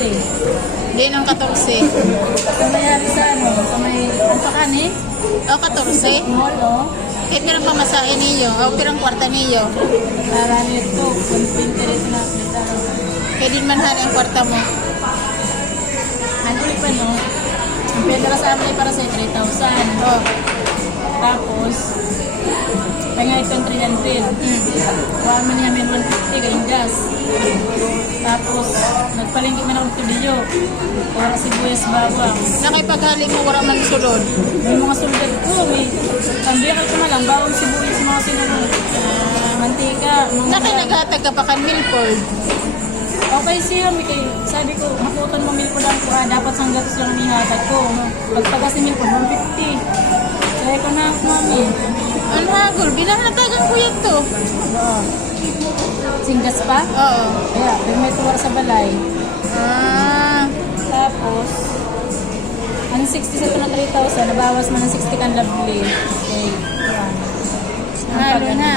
14. Di ng 14. Sa may hali sa ano, sa may alpakan eh. O, 14. Mall, oh. Eh, pirang pamasahe niyo. O, pirang kwarta niyo. Marami ito. 120 rin na kita. Kaya din man ang kwarta mo. Ano pa no? Ang pwede sa amin para sa 3,000. O, Tapos, kaya itong 300. mm. Kuha man niya may 150 kayong gas. Tapos, nagpalingki man ako ito diyo. Para sibuyas bawang. Nakipaghali mo, wala man sulod. May mga suldad ko, may tambiyak ko na lang, bawang sibuyas, mga sinunod. Ah, mantika, mga... Naki naghatag ka pa kan Milford. Okay siya, may kay, sabi ko, haputan mo milpo lang ko, ah, dapat sang gatos lang nihatag ko. Pagpagas ni milpo, 150. Kaya ko na, mami. Ano hagol? Binanatagan ko yan to. Oo. Singgas pa? Oo. Kaya, may tuwar sa balay. Ah, Tapos, ang 60 sa ito na 3,000, nabawas man ng 60 kan lovely. Okay. Yan. Halo na.